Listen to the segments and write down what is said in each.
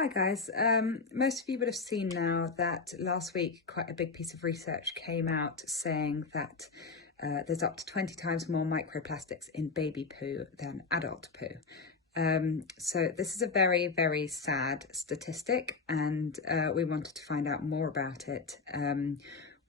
Hi guys, most of you would have seen now that last week quite a big piece of research came out saying that there's up to 20 times more microplastics in baby poo than adult poo. So this is a very, very sad statistic, and we wanted to find out more about it.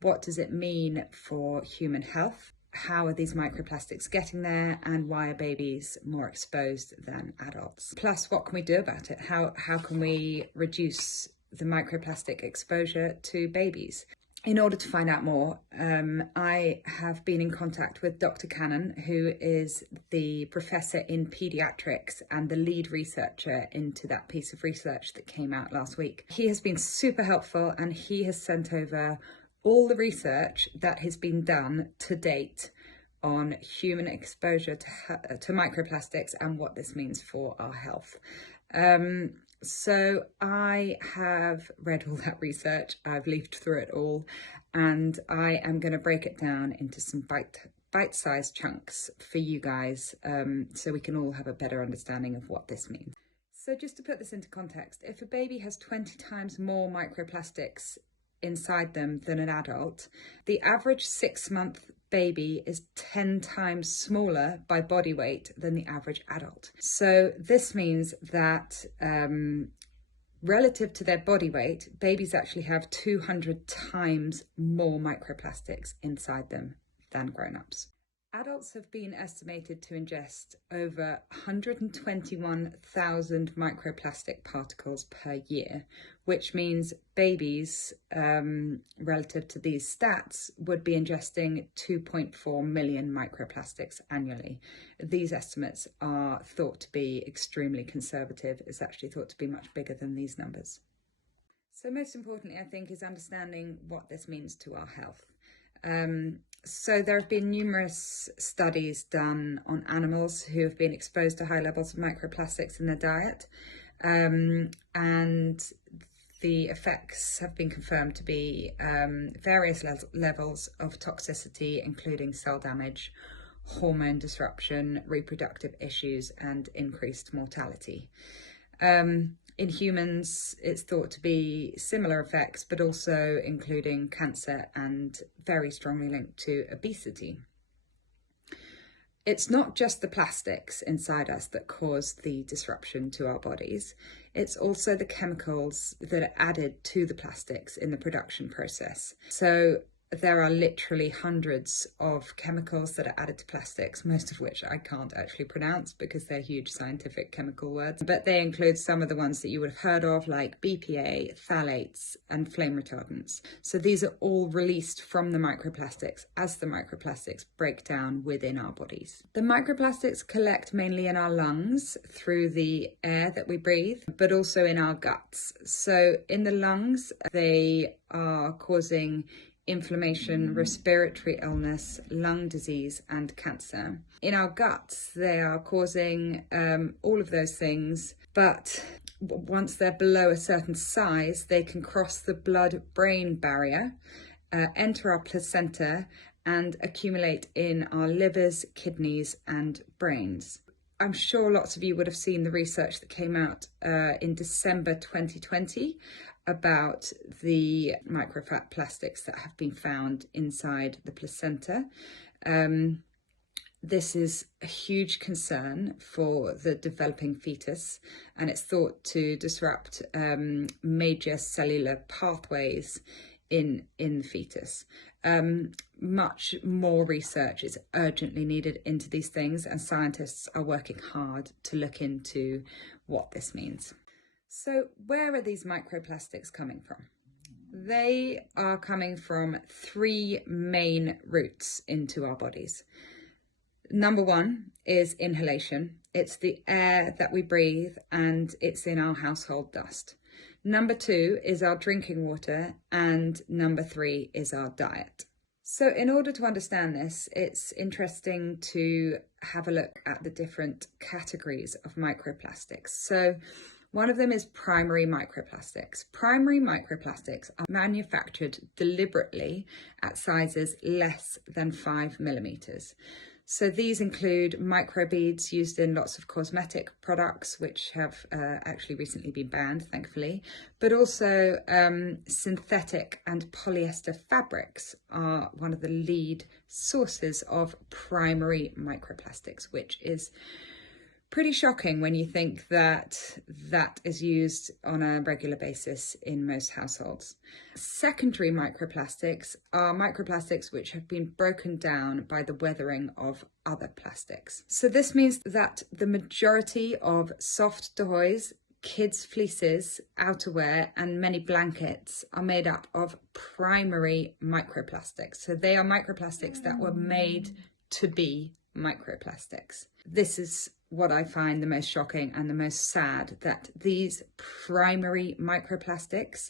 What does it mean for human health? How are these microplastics getting there, and why are babies more exposed than adults? Plus, what can we do about it? How can we reduce the microplastic exposure to babies? In order to find out more, I have been in contact with Dr. Kannan, who is the professor in paediatrics and the lead researcher into that piece of research that came out last week. He has been super helpful, and he has sent over all the research that has been done to date on human exposure to microplastics and what this means for our health. So I have read all that research, I've leafed through it all, and I am going to break it down into some bite-sized chunks for you guys, so we can all have a better understanding of what this means. So just to put this into context, if a baby has 20 times more microplastics inside them than an adult, the average 6-month baby is 10 times smaller by body weight than the average adult. So this means that relative to their body weight, babies actually have 200 times more microplastics inside them than grown-ups. Adults have been estimated to ingest over 121,000 microplastic particles per year, which means babies, relative to these stats, would be ingesting 2.4 million microplastics annually. These estimates are thought to be extremely conservative. It's actually thought to be much bigger than these numbers. So most importantly, I think, is understanding what this means to our health. So there have been numerous studies done on animals who have been exposed to high levels of microplastics in their diet, and the effects have been confirmed to be various levels of toxicity, including cell damage, hormone disruption, reproductive issues, and increased mortality. In humans, it's thought to be similar effects, but also including cancer and very strongly linked to obesity. It's not just the plastics inside us that cause the disruption to our bodies. It's also the chemicals that are added to the plastics in the production process. So there are literally hundreds of chemicals that are added to plastics, most of which I can't actually pronounce because they're huge scientific chemical words, but they include some of the ones that you would have heard of, like BPA, phthalates, and flame retardants. So these are all released from the microplastics as the microplastics break down within our bodies. The microplastics collect mainly in our lungs through the air that we breathe, but also in our guts. So in the lungs, they are causing inflammation, respiratory illness, lung disease, and cancer. In our guts, they are causing all of those things, but once they're below a certain size, they can cross the blood-brain barrier, enter our placenta, and accumulate in our livers, kidneys, and brains. I'm sure lots of you would have seen the research that came out in December 2020 about the microplastics that have been found inside the placenta. This is a huge concern for the developing fetus, and it's thought to disrupt major cellular pathways in the fetus. Much more research is urgently needed into these things, and scientists are working hard to look into what this means. So where are these microplastics coming from? They are coming from 3 main routes into our bodies. Number 1 is inhalation. It's the air that we breathe, and it's in our household dust. Number 2 is our drinking water, and number 3 is our diet. So in order to understand this, it's interesting to have a look at the different categories of microplastics. So one of them is primary microplastics. Primary microplastics are manufactured deliberately at sizes less than 5 millimeters. So these include microbeads used in lots of cosmetic products, which have actually recently been banned, thankfully, but also synthetic and polyester fabrics are one of the lead sources of primary microplastics, which is pretty shocking when you think that that is used on a regular basis in most households. Secondary microplastics are microplastics which have been broken down by the weathering of other plastics. So this means that the majority of soft toys, kids' fleeces, outerwear, and many blankets are made up of primary microplastics. So they are microplastics that were made to be microplastics. This is what I find the most shocking and the most sad, that these primary microplastics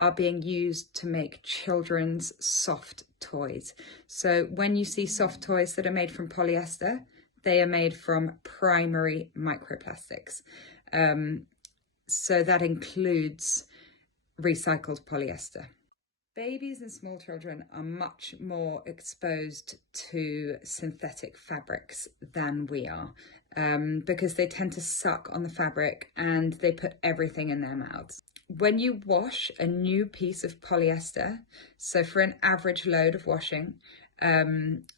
are being used to make children's soft toys. So when you see soft toys that are made from polyester, they are made from primary microplastics. So that includes recycled polyester. Babies and small children are much more exposed to synthetic fabrics than we are, because they tend to suck on the fabric and they put everything in their mouths. When you wash a new piece of polyester, so for an average load of washing,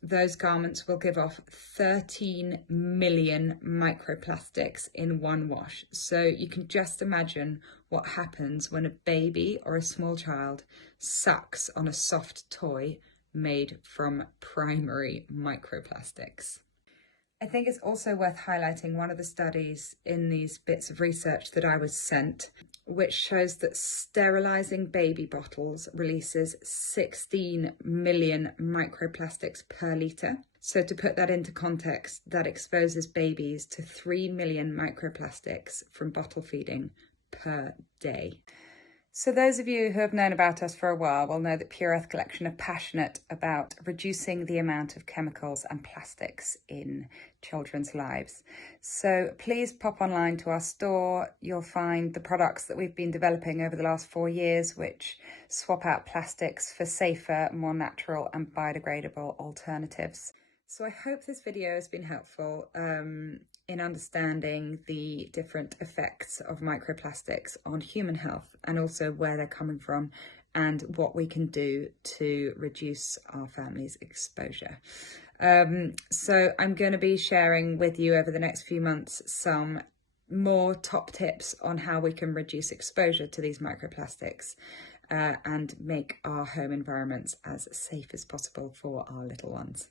those garments will give off 13 million microplastics in one wash. So you can just imagine what happens when a baby or a small child sucks on a soft toy made from primary microplastics. I think it's also worth highlighting one of the studies in these bits of research that I was sent, which shows that sterilizing baby bottles releases 16 million microplastics per litre. So to put that into context, that exposes babies to 3 million microplastics from bottle feeding per day. So those of you who have known about us for a while will know that Pure Earth Collection are passionate about reducing the amount of chemicals and plastics in children's lives. So please pop online to our store. You'll find the products that we've been developing over the last 4 years, which swap out plastics for safer, more natural and biodegradable alternatives. So I hope this video has been helpful in understanding the different effects of microplastics on human health, and also where they're coming from and what we can do to reduce our family's exposure. So I'm going to be sharing with you over the next few months some more top tips on how we can reduce exposure to these microplastics and make our home environments as safe as possible for our little ones.